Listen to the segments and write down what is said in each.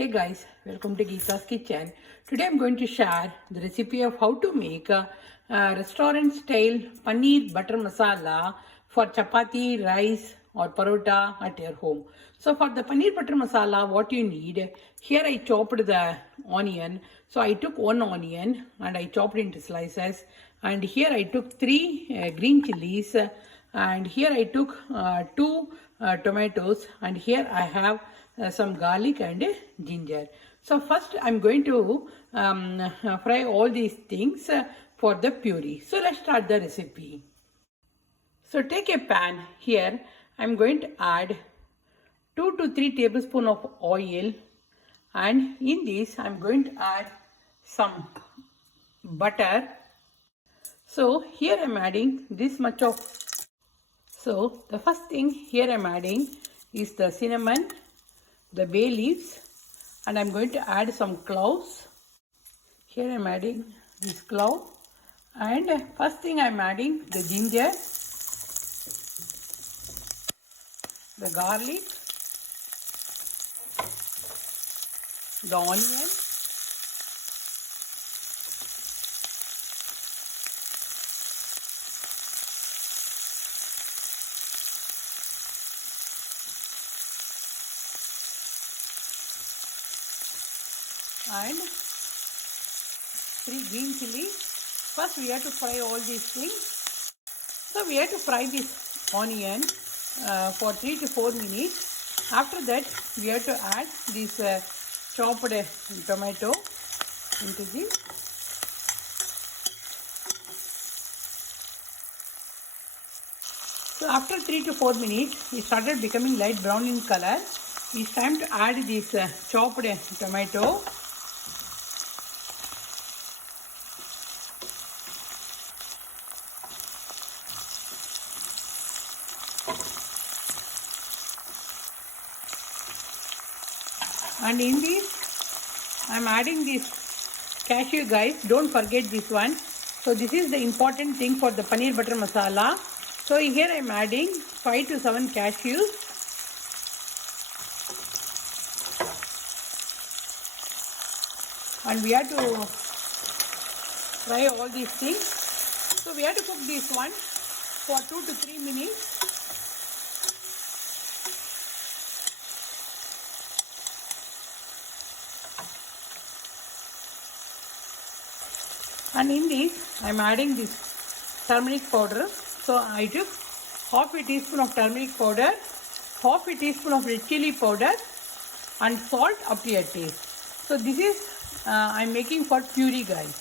Hey guys, welcome to Geeta's Kitchen. Today I'm going to share the recipe of how to make a restaurant style paneer butter masala for chapati, rice or parota at your home. So for the paneer butter masala, what you need, here I chopped the onion. So I took one onion and I chopped into slices, and here I took three green chilies, and here I took two tomatoes, and here I have some garlic and ginger. So first I'm going to fry all these things for the puree. So let's start the recipe. So take a pan. Here I'm going to add 2 to 3 tablespoons of oil, and in this I'm going to add some butter. So here I'm adding this much of. So the first thing here I'm adding is the cinnamon, the bay leaves, and I'm going to add some cloves. Here I'm adding this clove, and first thing I'm adding the ginger, the garlic, the onion, and 3 green chilies. First we have to fry all these things. So we have to fry this onion for 3 to 4 minutes. After that we have to add this chopped tomato into this. So after 3 to 4 minutes it started becoming light brown in color. It's time to add this chopped tomato. And in this I'm adding this cashew, guys. Don't forget this one. So this is the important thing for the paneer butter masala. So here I'm adding 5 to 7 cashews. And we have to fry all these things. So we have to cook this one for 2 to 3 minutes. And in this I'm adding this turmeric powder. So I took half a teaspoon of turmeric powder, half a teaspoon of red chili powder, and salt up to your taste. So this is I'm making for puree, guys.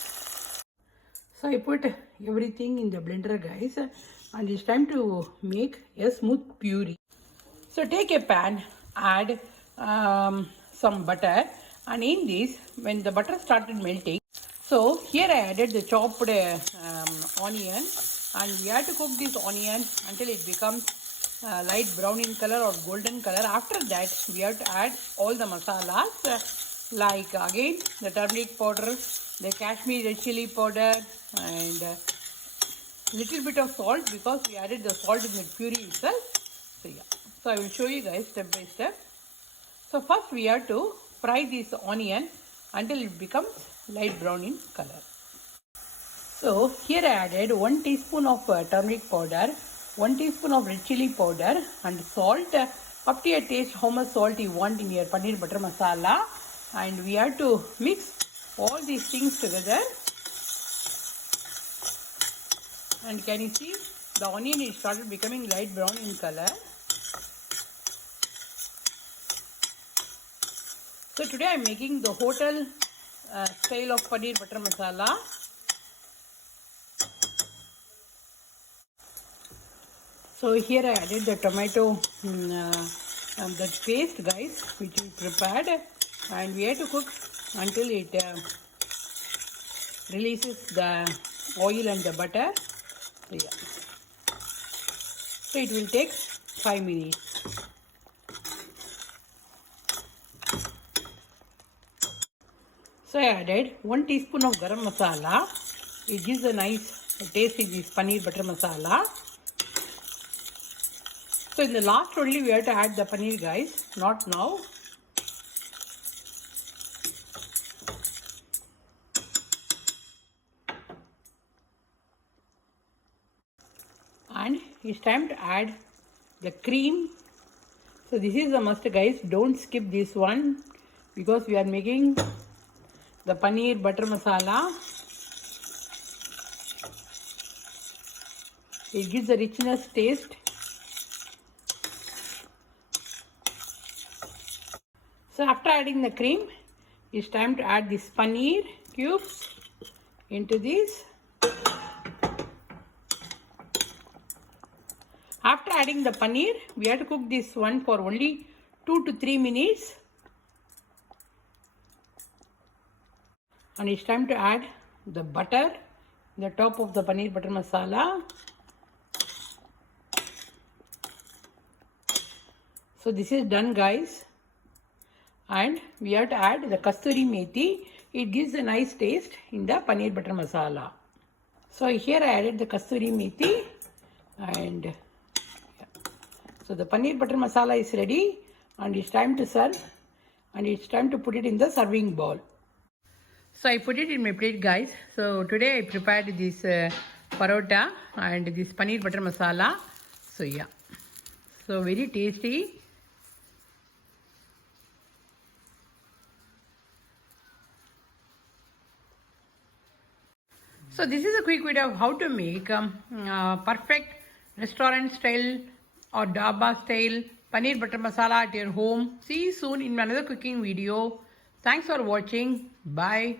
So I put everything in the blender, guys, and it's time to make a smooth puree. So take a pan, add some butter, and in this, when the butter started melting, so here I added the chopped onion, and we have to cook this onion until it becomes light brown in color or golden color. After that we have to add all the masalas, like again the turmeric powder, the Kashmiri red chili powder, and little bit of salt, because we added the salt in the puree itself. So yeah, so I will show you guys step by step. So first we have to fry this onion until it becomes light brown in color. So here I added 1 teaspoon of turmeric powder, 1 teaspoon of red chili powder, and salt up to your taste how much salt you want in your paneer butter masala. And we have to mix all these things together. And can you see the onion is started becoming light brown in color. So today I am making the hotel style of paneer butter masala. So here I added the tomato that paste, guys, which we prepared, and we have to cook until it releases the oil and the butter. So yeah, so it will take 5 minutes. So I added 1 teaspoon of garam masala. It gives a nice taste in this paneer butter masala. So in the last only we have to add the paneer, guys, not now. it's time to add the cream. So this is a must, guys. Don't skip this one because we are making the paneer butter masala. It gives a richness taste. So after adding the cream, it's time to add this paneer cubes into this. After adding the paneer, we have to cook this one for only 2 to 3 minutes. And it's time to add the butter, the top of the paneer butter masala. So this is done, guys. And we have to add the kasturi methi. It gives a nice taste in the paneer butter masala. So here I added the kasturi methi, and so the paneer butter masala is ready, and it's time to serve, and it's time to put it in the serving bowl. So I put it in my plate, guys. So today I prepared this parota and this paneer butter masala. So yeah, so very tasty. So this is a quick video of how to make perfect restaurant style or Dhaba style paneer butter masala at your home. See you soon in another cooking video. Thanks for watching. Bye.